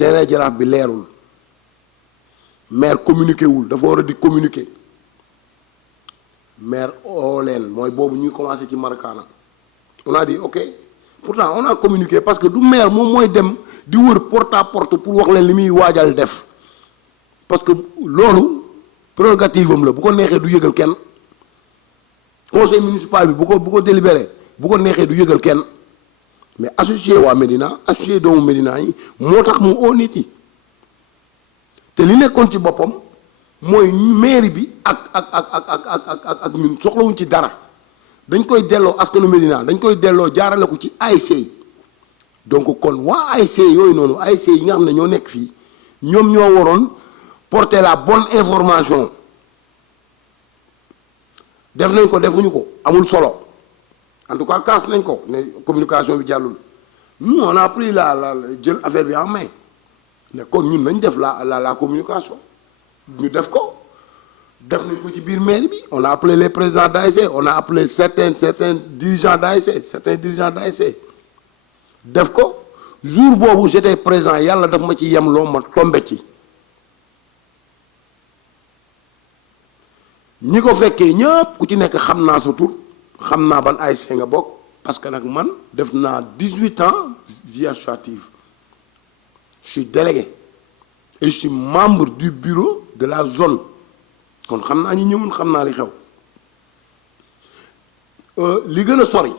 terrain Jaraaf bi leerul maire communiqué wul dafa war a di communiquer maire oo leen mooy boobu ñuy commencé ci Marakaana on a dit ok pourtant on a communiqué parce que du maire moom mooy dem di wër porte à porte pour wax leen li muy waajal def parce que loolu prérogative am la bu ko neexee du yëgal kenn conseil municipal bi bu ko délibéré bu ko neexee du yëgal kenn mais associé waa Médina associé doomu Médina yi moo tax mu oo nit yi te li nekkoon ci boppam mooy mairie bi ak ñun soxlawuñ ci dara dañ koy delloo askanu Médina dañ koy delloo jaarale ko ci ASC yi donc kon waa ASC yooyu noonu ASC yi nga xam ne ñoo nekk fii ñoom ñoo waroon porter la bonne information def nañ ko defuñu ko amul solo en tout cas kaas nañ ko ne communication bi jàllul nous on a pris la jël affaire bi en main ne kon ñun nañ def la communication ñu def ko def nañ ko ci biir mairie bi on a appelé les présidents d'ASC on a appelé certains dirigeants d'ASC def ko jour boobu j'étais présent yàlla daf ma ci yemloo ma tombe ci ñi ko fekkee ñëpp ku ci nekk xam naa sa tur xam naa ban ASC nga bokk parce que nag man def naa 18 ans vie associative je suis délégué et je suis membre du bureau de la zone kon xam naa ñi ñëwoon xam naa li xew li gën a sori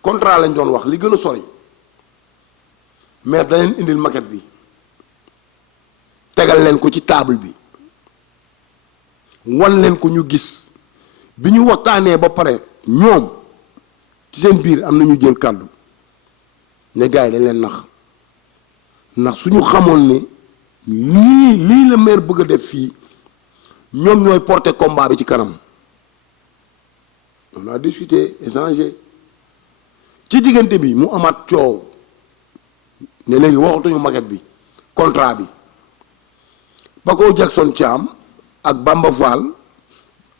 contrat lañ doon wax li gën a sori maire da leen indil maquette bi tegal leen ko ci table bi wan leen ko ñu gis bi ñu waxtaanee ba pare ñoom ci seen biir am na ñu jël kàddu ne gars yi dañ leen ndax suñu xamoon ne lii la maire bëgg a def fii ñoom ñooy porter combat bi ci kanam on a discuté échangé ci diggante bi mu amaat coow ne léegi waxatuñu maquette bi contrat bi Paco Jackson Thiam ak Bamba Fall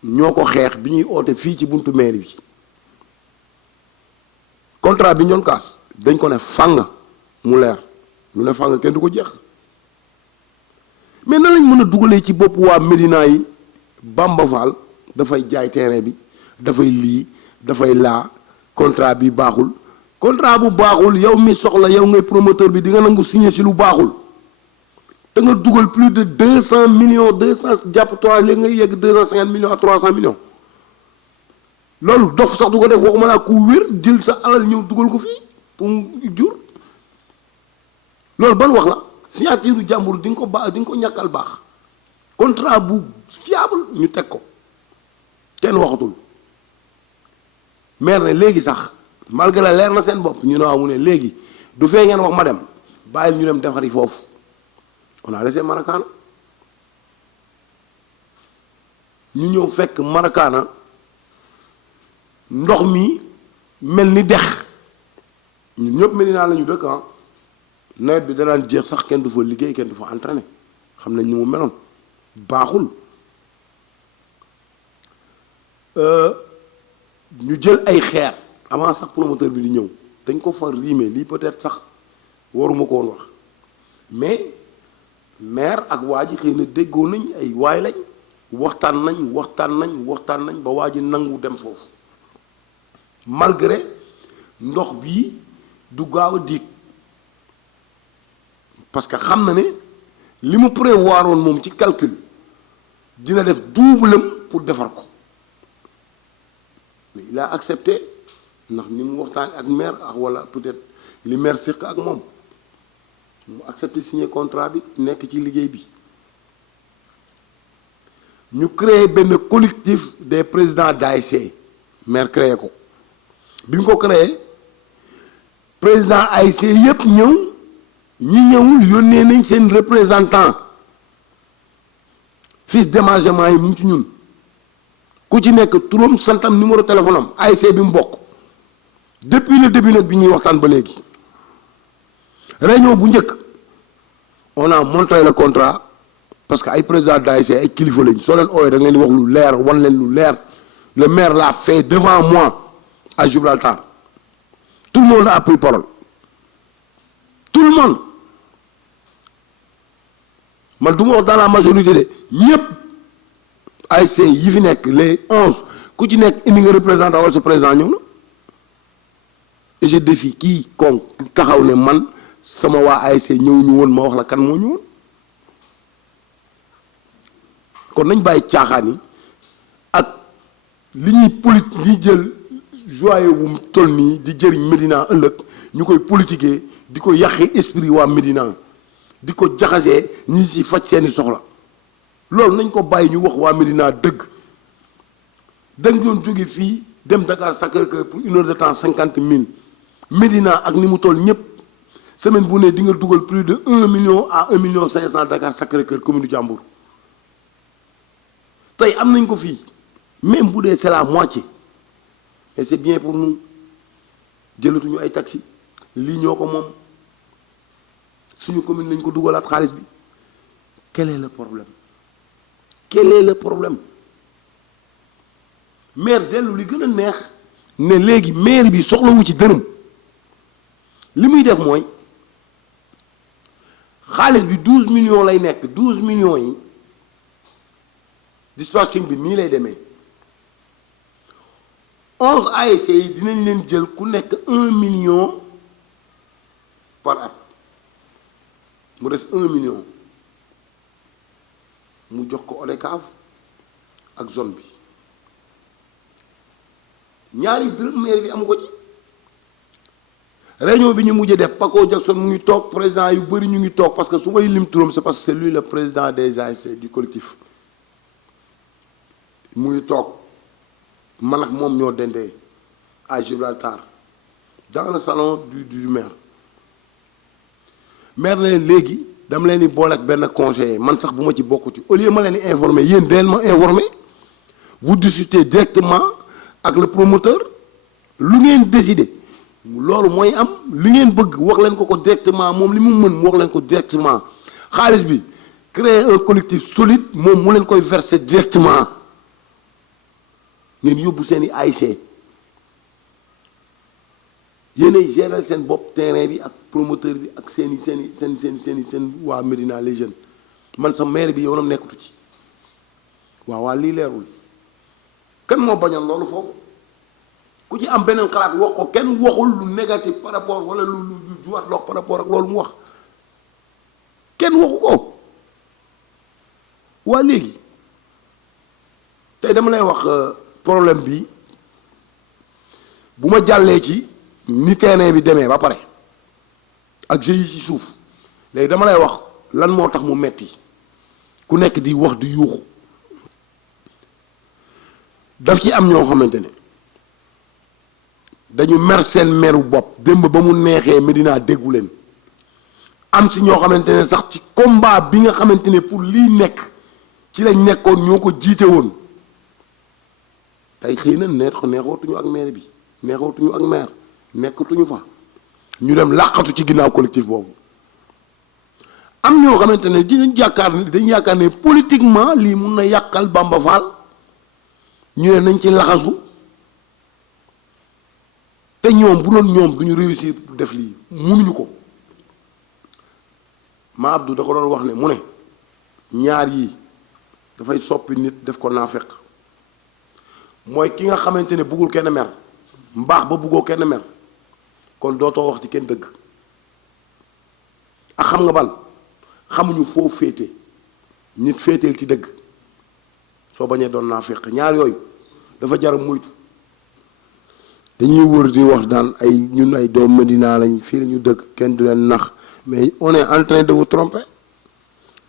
ñoo ko xeex bi ñuy oote fii ci buntu mairie bi contrat bi ñu doon kaas dañ ko ne fàng mu leer ñu ne fàng kenn du ko jeex mais nan lañ mën a dugalee ci bopp waa Médina yi Bamba Fall dafay jaay terrain bi dafay lii dafay laa contrat bi baaxul contrat bu baaxul yow mi soxla yow ngay promoteur bi di nga nangu signer si lu baaxul te nga dugal plus de 200 millions 200 jàpp toi léegi nga yegg 250 millions à 300 millions loolu dof sax du ko def waxuma laa ku wér jël sa alal ñëw dugal ko fii pour jur loolu ban wax la signature du jàmbur di nga ko baax di nga ko ñàkkal baax contrat bu fiable ñu teg ko kenn waxatul maire ne léegi sax malgré leer na seen bopp ñu ne waaw mu ne léegi du fee ngeen wax ma dem bàyyil ñu dem defari foofu on a laissé Marakaana ñu ñëw fekk Marakaana ndox mi mel ni dex ñun ñëpp Médina la ñu dëkk ah nawet bi danaan jeex sax kenn du fa liggéey kenn du fa entraîner xam nañ ni mu meloon baaxul ñu jël ay xeer avant sax promoteur bi di ñëw dañ ko fa riime lii peut-être sax waruma ko woon wax mais maire ak waa ji xëy na déggoo nañ ay waay lañ waxtaan nañ ba waa ji nangu dem foofu malgré ndox bii du gaaw a diig parce que xam na ne li mu prévoir woon moom ci calcul dina def double pour defar ko mais il a accepté ndax ni mu waxtaan ak maire ak wala peut-être li maire séq ak moom mu accepté signer contrat bi nekk ci liggéey bi ñu créé benn collectif des présidents d'ASC maire créé ko bi mu ko créé président ASC yépp ñëw ñi ñëwul yónnee nañ seen représentant fiche d'émargement yi mu ngi ci ñun ku ci nekk turam santam numéro téléphone am ASC bi mu bokk depuis le début nag bi ñuy waxtaan ba léegi réunion bu njëkk on a montré le contrat parce que ay président d'ASC ay kilifa lañ soo leen ooyee da ngeen di wax lu leer wan leen lu leer le maire l'a fait devant moi à Gibraltar tout le monde a pris parole tout le monde man du ma wax dans la majorité de ñëpp ASC yi fi nekk les 11 ku ci nekk indi nga représentant wala sa président ñëw na et je défie kii kon taxaw ne man sama waa ASC ñëw ñu woon ma wax la kan moo ñëwoon kon nañ bàyyi caaxaan yi ak li ñuy politique li jël joyeux wu toll nii di jëriñ Médina ëllëg ñu koy politiquer di ko yàqee esprit waa Médina di ko jaxasee ñi ci faj seeni soxla loolu nañ ko bàyyi ñu wax waa Médina dëgg dañ doon jóge fii dem Dakar Sacré-Cœur pour 1 heure de temps 50 000 Médina ak ni mu toll ñëpp semaine bu ne di nga dugal plus de 1 million à 1 million 500 Dakar Sacré-Cœur commune du Diambour tey am nañ ko fii même bu dee c'est la moitié et c'est bien pour nous jëlatuñu ay taxi lii ñoo ko moom suñu commune lañ ko dugalaat xaalis bi quel est le problème quel est le problème maire dellu li gën a neex ne léegi maire bi soxlawu ci dërëm li muy def mooy xaalis bi 12 millions lay nekk 12 millions yi dispatching bi nii lay demee 11 ASC yi dinañ leen jël ku nekk 1 million par at mu des 1 million mu jox ko ODCAV ak zone bi ñaari dërëm maire bi amu ko ci réunion bi ñu mujjee def Paco Jackson mu ngi toog président yu bëri ñu ngi toog parce que su may lim turam c'est parce que c'est lui le président des ASC du collectif mu ngi toog man ak moom ñoo dendee à Gibraltar dans le salon du maire maire na leen léegi dama leen di boole ak benn conseiller man sax bu ma ci bokk ci au lieu ma leen di informer yéen deel ma informer vous discutez directement ak le promoteur lu ngeen décider loolu mooy am li ngeen bëgg wax leen ko directement moom li mu mën mu wax leen ko directement xaalis bi créer un collectif solide moom mu leen koy verser directement ngeen yóbbu seen i ASC yéenay gérer seen bopp terrain bi ak promoteur bi ak seen waa Médina les jeunes man sa maire bi yoonam nekkatu ci waa lii leerul kan moo bañoon loolu foofu ku ci am beneen xalaat wax ko kenn waxul lu négatif par rapport wala lu juwaat lox par rapport ak loolu mu wax kenn waxu ko waa léegi tey dama lay wax problème bi bu ma jàllee ci ni terrain bi demee ba pare ak jeu yi ci suuf léegi dama lay wax lan moo tax mu metti ku nekk di wax di yuuxu daf ci am ñoo xamante ne dañu mer seen meru bopp démb ba mu neexee Médina déggu leen am si ñoo xamante ne sax ci combat bi nga xamante ne pour lii nekk ci lañ nekkoon ñoo ko jiite woon tey xëy na neexootuñu ak maire bi neexootuñu ak maire nekkatuñu fa ñu dem làqatu ci ginnaaw collectif boobu am ñoo xamante ne dañu yaakaar ne politiquement lii mun na yàqal Bamba Fall ñu ne nañ ci laxasu te ñoom bu doon ñoom duñu réussir def lii munuñu ko ma Abdou da ko doon wax ne mu ne ñaar yii dafay soppi nit def ko naafeq mooy ki nga xamante ne buggul kenn mer mbaax ba buggoo kenn mer kon dootoo wax ci kenn dëgg ak xam nga ban xamuñu foo féete nit féeteel ci dëgg soo bañee doon naafeq ñaar yooyu dafa jar moytu dañuy wër di wax daan ay ñun ay doom Médina lañ fii lañu dëkk kenn du leen nax mais on est en train de vous tromper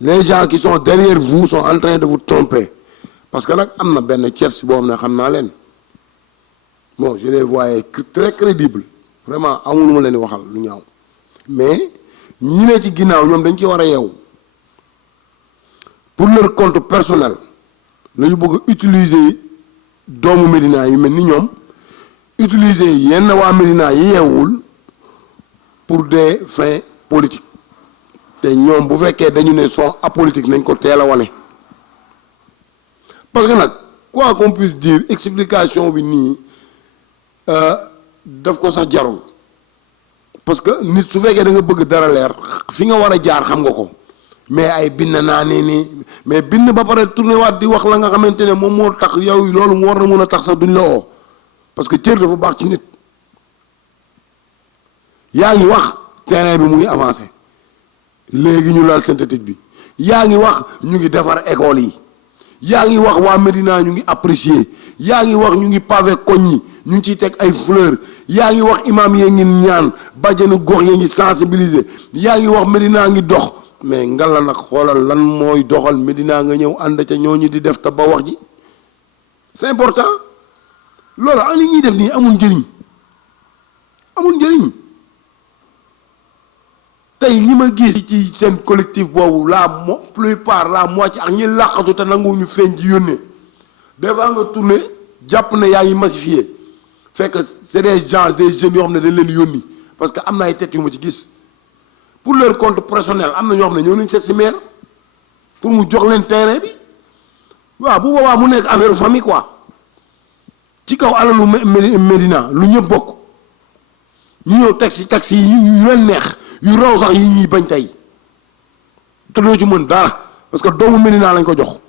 les gens qui sont derrière vous sont en train de vous tromper parce que nag am na benn Thiès boo xam ne xam naa leen bon je les voyais très crédible vraiment amul lu ma leen di waxal lu ñaaw mais ñi ne ci ginnaaw ñoom dañ ci war a yeewu pour leur compte personnel la ñu bëgg a utiliser doomu Médina yu mel ni ñoom utiliser yenn waa Médina yi yeewul pour des fins politiques te ñoom bu fekkee dañu ne sont apolitiques nañ ko teel a wane parce que nag quoi qu'on puisse dire explication bi nii daf ko sax jarul parce que nit su fekkee da nga bëgg dara leer fi nga war a jaar xam nga ko mais ay bind naa nii mais bind ba pare tourné waat di wax la nga xamante ne moom moo tax yow loolu mu war na mën a tax sax duñ la oo parce que cër dafa baax ci nit. yaa ngi wax terrain bi mu ngi avancé léegi ñu laal synthétique bi yaa ngi wax ñu ngi defar école yi yaa ngi wax waa Médina ñu ngi apprécier yaa ngi wax ñu ngi pavé koñ yi ñu ngi ciy teg ay fleur yaa ngi wax imam yee ngi ñaan bàjjenu gox yee ngi sensibiliser yaa ngi wax Médina ngi dox mais ngalla nag xoolal lan mooy doxal Médina nga ñëw ànd ca ñooñu di def te ba wax ji c'est important loolu am li ñuy def nii amul njëriñ amul njëriñ. tey ñi ma gis ci seen collectif boobu la plupart la moitié ak ñi làqatu te nangu ñu feeñ ci yónnee des fois nga tourné jàpp ne yaa ngi massifié fekk c'est des gens des jeunes yoo xam ne dañ leen yónni parce que am na ay têtes yu ma ci gis pour leur compte personnel am na ñoo xam ne ñëw nañ seet si maire pour mu jox leen terrain bi waaw bu boobaa mu nekk affaire famille quoi ci kaw alalu Médina lu ñëpp bokk ñu ñëw taxi yu leen neex. yu raw sax yi ñuy bañ tey te doo ci mën dara parce que doomu Médina lañ ko jox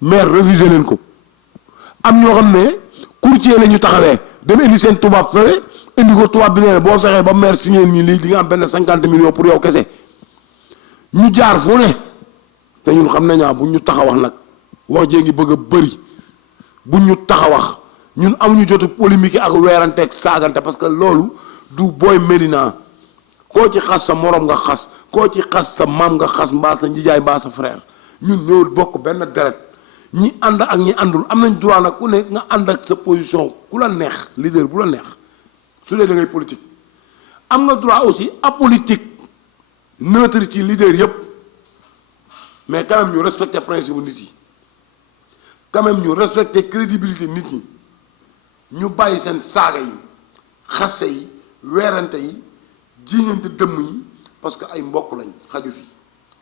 maire refusé leen ko am ñoo xam ne courtier la ñu taxawee dem indi seen tubaab fële indi ko tubaab bi nee boo fexee ba maire signé ñu lii di nga am benn 50 millions pour yow kese ñu jaar fu ne te ñun xam nañaa bu ñu tax a wax nag wax jee ngi bëgg a bëri bu ñu tax a wax ñun amuñu jotu polémique ak weerante ak saagante parce que loolu du booy Médina. koo ci xas sa morom nga xas koo ci xas sa maam nga xas mbaa sa njijaay mbaa sa frère ñun ñoo bokk benn deret ñi ànd ak ñi àndul am nañ droit nag ku ne nga ànd ak sa position ku la neex leader bu la neex su dee da ngay politique am nga droit aussi apolitique neutre ci leader yépp mais quand même ñu respecter principe nit yi quand même ñu respecter crédibilité nit yi ñu bàyyi seen saaga yi xasse yi weerante yi jiiñante dëmm yi parce que ay mbokk lañ xaju fi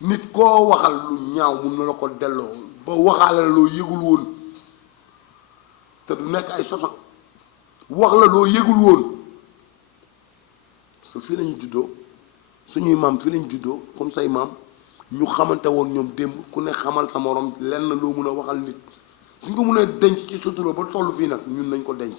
nit koo waxal lu ñaaw mun na la ko delloo ba waxaale la loo yëgul woon te du nekk ay sosan wax la loo yëgul woon parce que fii lañu juddoo suñuy maam fii lañu juddoo comme say maam ñu xamante woon ñoom démb ku ne xamal sa morom lenn loo mun a waxal nit suñ ko mun a denc ci sutura ba toll fii nag ñun nañ ko denc